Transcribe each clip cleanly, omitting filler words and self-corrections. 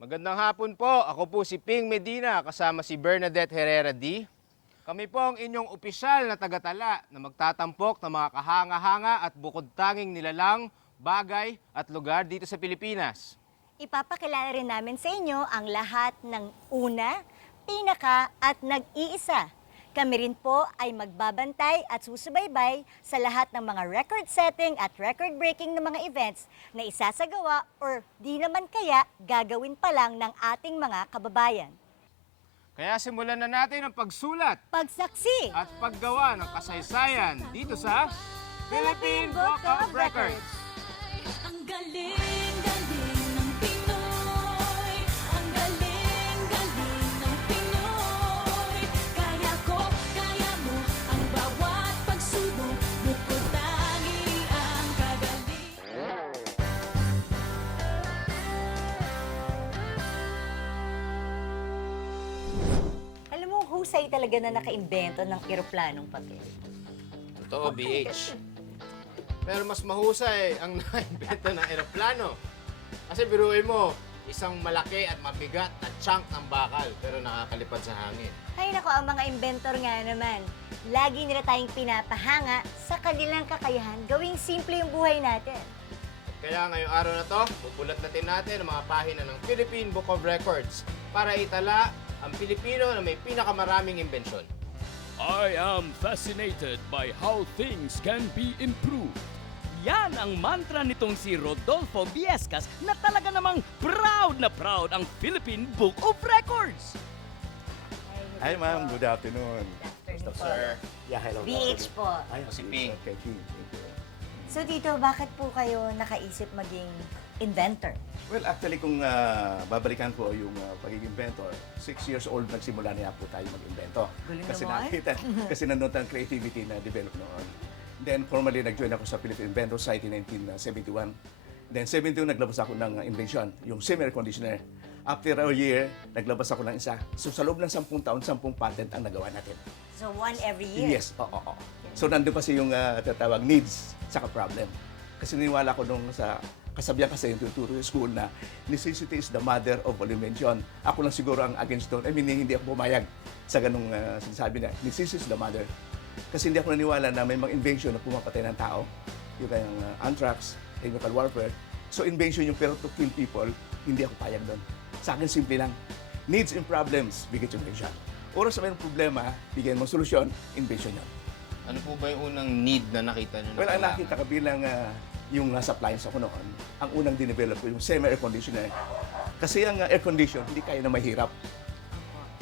Magandang hapon po. Ako po si Ping Medina kasama si Bernadette Herrera D. Kami po ang inyong opisyal na tagatala na magtatampok ng mga kahanga-hanga at bukod tanging nilalang, bagay at lugar dito sa Pilipinas. Ipapakilala rin namin sa inyo ang lahat ng una, pinaka at nag-iisa. Kami rin po ay magbabantay at susubaybay sa lahat ng mga record-setting at record-breaking ng mga events na isasagawa or di naman kaya gagawin pa lang ng ating mga kababayan. Kaya simulan na natin ang pagsulat Pagsaksi! at paggawa ng kasaysayan dito sa Philippine Book of Records. Ang galing-galing ng Pinoy. Ang galing-galing ng Pinoy. Kaya ko, kaya mo ang bawat pagsubok. Bukod tangi ang kagaling. Alam mo, husay talaga na nakaimbento ng eroplanong papel. Totoo, BH. Pero mas mahusay ang naimbento ng eroplano. Kasi biruin mo, isang malaki at mabigat na chunk ng bakal pero nakakalipad sa hangin. Ay nako, ang mga inventor nga naman, lagi nila tayong pinapahanga sa kanilang kakayahan gawing simple yung buhay natin. Kaya ngayong araw na to, bubulat natin ang mga pahina ng Philippine Book of Records para itala ang Pilipino na may pinakamaraming imbensyon. I am fascinated by how things can be improved. Yan ang mantra nitong si Rodolfo Viescas na talaga namang proud ang Philippine Book of Records. Hi ma'am, good afternoon. Afternoon po. Yeah, hello. BH po. Ay, Si Ping. Okay, Ping. Thank you. So dito, bakit po kayo nakaisip maging inventor? Well, actually, kung babalikan ko yung pagiging inventor, 6 years old nagsimula na po tayo mag-invento. Galing Kasi naman. kasi nandun ang creativity na develop noon. Then, formally, nag-join ako sa Philippine Inventor Society in 1971. Then, 72, naglabas ako ng invention, yung semi-air conditioner. After a year, naglabas ako ng isa. So, sa loob ng 10 taon, 10 patent ang nagawa natin. So one every year? Yes, oo. So nandun kasi yung tatawag needs saka problem. Kasi niniwala ko nung sa kasabihan kasi yung tuturo sa school na necessity is the mother of all invention. Ako lang siguro ang against doon. I mean, hindi ako pumayag sa ganung sinasabi na necessity is the mother. Kasi hindi ako naniwala na may mga invention na pumapatay ng tao. Yung kayang anthrax, chemical warfare. So invention yung pero to kill people, hindi ako payag doon. Sa akin, simple lang. Needs and problems, bigay yung invention. Oras na mayroong problema, bigyan mo solusyon, invention yun. Ano po ba yung unang need na nakita nyo? Well, ang nakita ka bilang yung nasa appliance ako noon, ang unang dinevelop ko yung semi-air conditioner. Kasi ang air condition, hindi kaya na mahirap.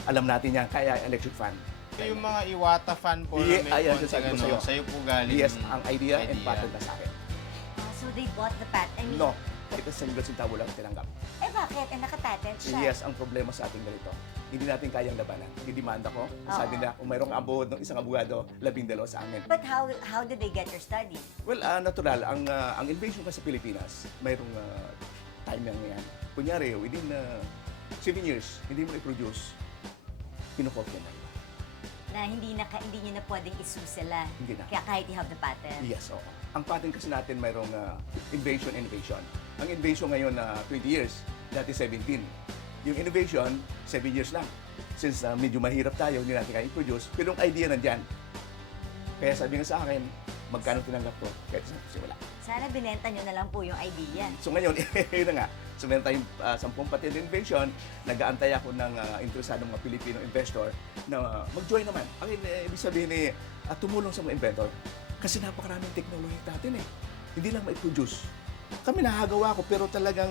Alam natin yan, kaya electric fan. Yung mga Iwata fan po Yeah, na may ayan, konting sasabi ko sa'yo. sa'yo po galing. Yes, ang idea and patent na sa akin. So they bought the patent? No, kahit sa single centavo lang tinanggap. Eh bakit? Eh nakapatent siya? Yes, ang problema sa ating ganito. Hindi natin kayang labanan. Didimanda ko. Sabi nila, kung mayroong abogado ng isang abogado, 12 sa amin. But how did they get your study? Well, natural. Ang invention ka sa Pilipinas, mayroong time lang yan. Kunyari, within 7 years, hindi mo i-produce, kinukopya na iba. Na hindi niyo na pwedeng isusila. Hindi na. Kaya kahit you have the patent. Yes, oo. Ang patent kasi natin mayroong innovation. Ang innovation ngayon na 20 years, dati 17. Yung innovation, 7 years lang. Since medyo mahirap tayo, hindi natin kaya i-produce, pero yung idea nandyan. Kaya sabi nga sa akin, magkano tinanggap ko? Kahit sa simula. Sana binenta niyo na lang po yung idea. So ngayon, yun na nga. So meron tayong 10 patent invention, nag-aantay ako ng interesadong mga Pilipino investor na mag-join naman. Ang ibig sabihin tumulong sa mga inventor. Kasi napakaraming technology natin Hindi lang ma-produce. Kami nahagawa ko, pero talagang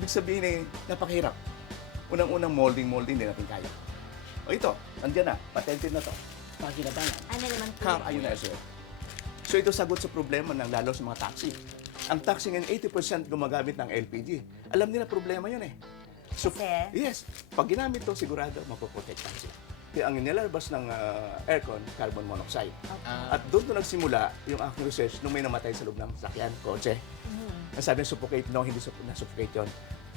ibig sabihin napakahirap. Unang-unang molding, hindi natin kaya. O ito, andyan na, patented na to. Pakinabangan. Ano naman po? Car ionizer. So ito sagot sa problema ng lalo sa mga taxi. Ang taxi ngayon, 80% gumagamit ng LPG. Alam nila problema yun So, Kasi? yes, pag ginamit to, sigurado mapoprotect taxi. Kaya ang nilalabas ng aircon, carbon monoxide. At doon to nagsimula yung aking research nung may namatay sa loob ng sakyan, kotse. Nasabi suffocate, no, hindi na-suffocate yun.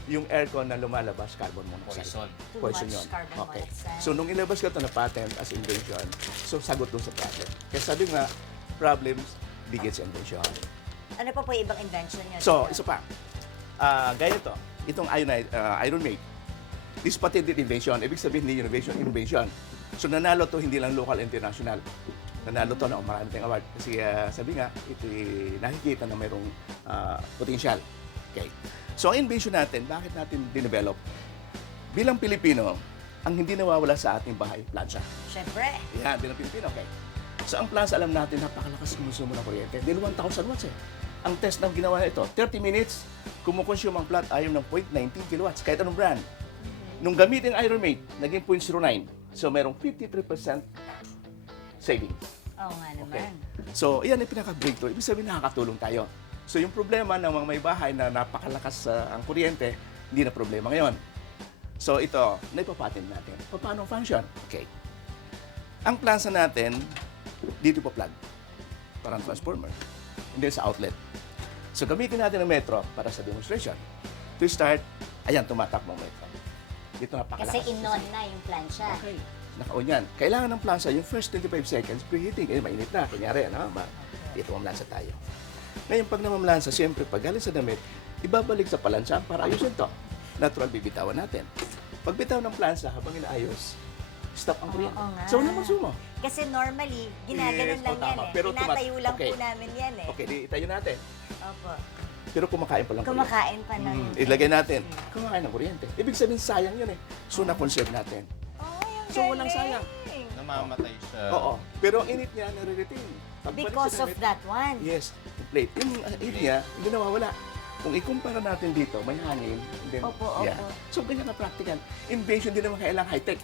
Yung aircon na lumalabas, carbon monoxide. Poison. Too Poison much yun. carbon Okay. monoxide. So, nung inilabas ko ito na patent as invention, so sagot doon sa problem. Kaya sabi nga, problems begets invention. Ano pa po yung ibang invention niyo? So, isa pa. Gaya ito, itong Iron Mate, This patented invention, ibig sabihin hindi innovation. So nanalo to hindi lang local, international. Nanalo to ng maraming award. Kasi sabi nga, ito nakikita na mayroong potential. Okay. So ang invention natin, bakit natin dinevelop? Bilang Pilipino, ang hindi nawawala sa ating bahay, plancha. Siyempre. Yan, bilang Pilipino, okay. So ang plancha, alam natin, napakalakas kumusumo ng kuryente. Dahil 1,000 watts eh. Ang test ng ginawa ito, 30 minutes, kumukonsume ang plant ayaw ng 0.19 kilowatts, kahit anong brand. Nung gamitin ang Ironmate, naging 0.09. So merong 53% saving. Oo nga naman. So, iyan yung pinaka-breakthrough. Ibig sabihin, nakakatulong tayo. So, yung problema ng mga may bahay na napakalakas ang kuryente, hindi na problema ngayon. So, ito, naipapatent natin. Paano ang function? Okay. Ang plansa natin, dito pa plug. Parang transformer. Hindi sa outlet. So, gamitin natin ang metro para sa demonstration. To start, ayan, tumatakbo ang metro. Dito napakalakas. Kasi in-on na yung plancha. Okay. Naka-on yan. Kailangan ng plansa, yung first 25 seconds, preheating. Mainit na. Kunyari, ano? Dito mamlansa tayo. Ngayon, pag namamlansa, siyempre, pag galing sa damit, ibabalik sa palansa para ayusin to. Natural, bibitawan natin. Pag bitaw ng plansa, habang inaayos, stop ang kuryente. Oo nga. So, walang konsumo. Kasi normally, ginaganon Yes, lang tama. yan eh. Pero Tinatayo lang okay. po namin yan eh. Okay, di itayo natin. Opo. Pero kumakain pa lang Kumakain pa ng... ilagay natin. Kumakain ng kuryente. Ibig sabihin, sayang yun eh. So, na-conserve natin. Oh, yung So, walang sayang. Namamatay siya. Oo. Pero ang init niya, nare-retain. Pagbalik Because sa of damit, that one. yes, yung plate. Yung init niya, hindi nawawala. Kung ikumpara natin dito, may hangin. And then, Opo, yeah. opo. So, ganyan na practical. Invention din naman kailangan high-tech.